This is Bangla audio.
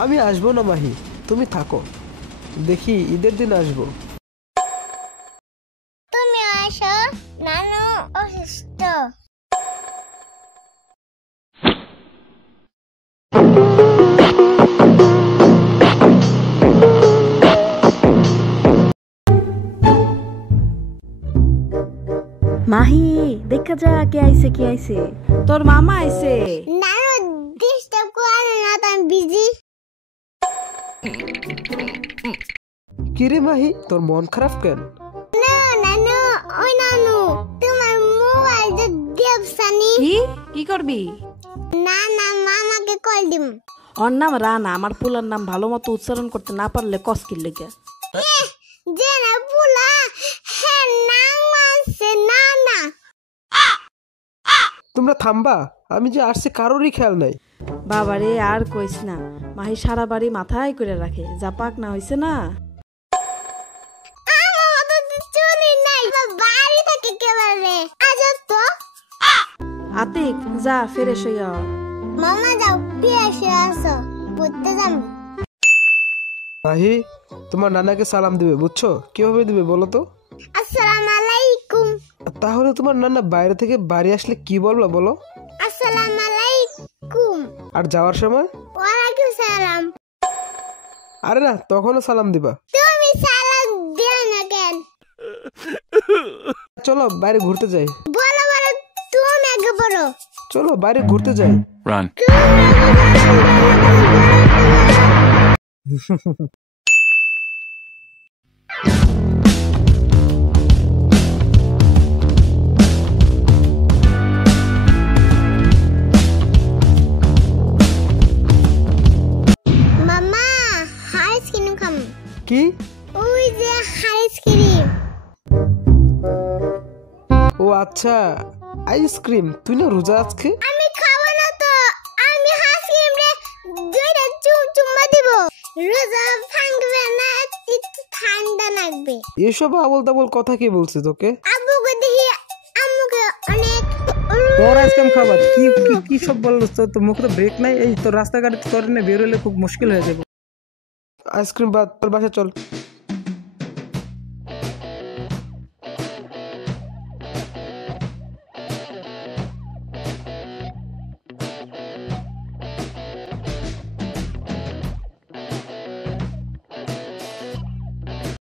আমি আসবো না মাহি, তুমি থাকো, দেখি ঈদের দিন আসবো। তুমি আসো, নানু অসুস্থ। মাহি দেখা যা কে আইছে কি আইছে। তোর মামা আইছে। নানু ডিস্টার্ব করো না, আমি বিজি। কিরে মাহি, তোর মন খারাপ কেন? না নানু, ওই নানু তোমার মোবাইলটা দেবসানি। কি করবি? না না, মামাকে কল দিম। ওর নাম রানা, আমার পুলার নাম ভালো মতো উচ্চারণ করতে না পারলে কস্কির লেগে। যে না পুলা হ্যাঁ নাম আছে না না। তোমরা থামবা, আমি যে আসছে কারোরই খেয়াল নাই। বাবারে আর কইস না, মাহি সারা বাড়ি মাথায় করে রাখে, যা পাক না হইছে না। আমার তো চুরি নাই, বাড়ি থেকে কেবলে আজব তো। আতিক যা ফ্রেশ হইয়া। মামা যাও পিয়াসে আসো, পড়তে যাম। মাহি, তোমার নানাকে সালাম দিবে, বুঝছো? কিভাবে দিবে বলো তো? আসসালামু আলাইকুম। তাহলে তোমার নানা বাইরে থেকে বাড়ি আসলে কি বলবো বলো? আসসালামু আলাইকুম। আর যাওয়ার সময়? ওয়ালাইকুম সালাম। আরে না, তখনও সালাম দিবা। তুমি সালাম দিও না কেন? চলো বাইরে ঘুরতে যাই। বলো বলো, তুমি আগে বলো। চলো বাইরে ঘুরতে যাই। Run. মামা আইসক্রিম খাম। কি? ওই যে আইসক্রিম। ও আচ্ছা, আইসক্রিম। তুই না রোজা আজকে? আমি খাবো না তো, আমি আইসক্রিম রে দুইটা চুম্মা দিব। রোজা ভাঙবে না, একটু ঠান্ডা লাগবে। এসব আবল তাবল কথা কে বলছে তোকে? আব্বুকে দেখি আম্মুকে অনেক। তোর আইসক্রিম খাবার কি কি কি সব বললো? তো মুখে তো ব্রেক নাই, এই তো রাস্তাঘাটে তোর বের হলে খুব মুশকিল হয়ে যাবে। আইসক্রিম বাদ, তোর বাসা চল।